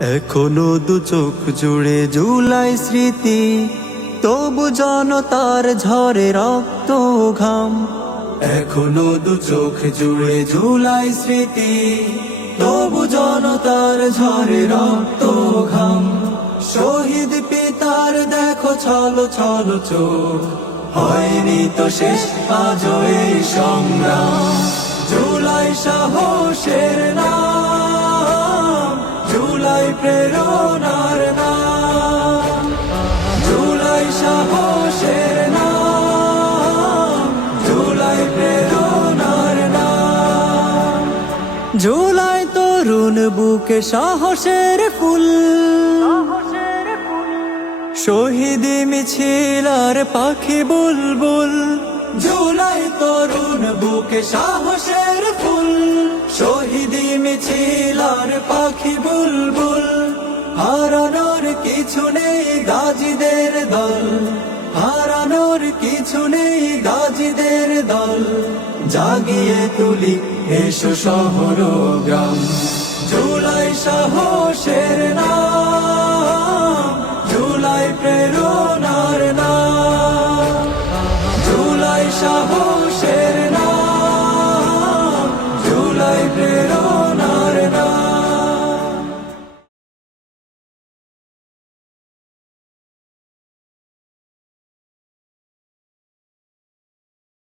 এখনও দু চোখ জুড়ে জুলাই স্মৃতি, তবু জনতার ঝরে রক্ত ঘাম। এখনও দু চোখ জুড়ে জুলাই স্মৃতি, তবু জনতার ঝরে রক্ত ঘাম। শহীদ পিতার দেখো ছলো ছলো চোখ, হয়নি তো শেষ, আজও এই সংগ্রাম। জুলাই সাহসের জুলাই প্রেরণার নাম। জুলাই সাহসের নাম। জুলাই প্রেরণার নাম। জুলাই তরুণ বুকে সাহসের ফুল। শহীদি মিছিল আর পাখি বুলবুল। জুলাই তরুণ বুকে সাহসের ফুল। শহীদি মিছিল আর পাখি বুলবুল। হারানোর কিছু নেই গাজীদের দল। হারানোর কিছু নেই গাজীদের দল। জাগিয়ে তুলি এসো শহর গ্রাম জুলাই সাহসের নাম।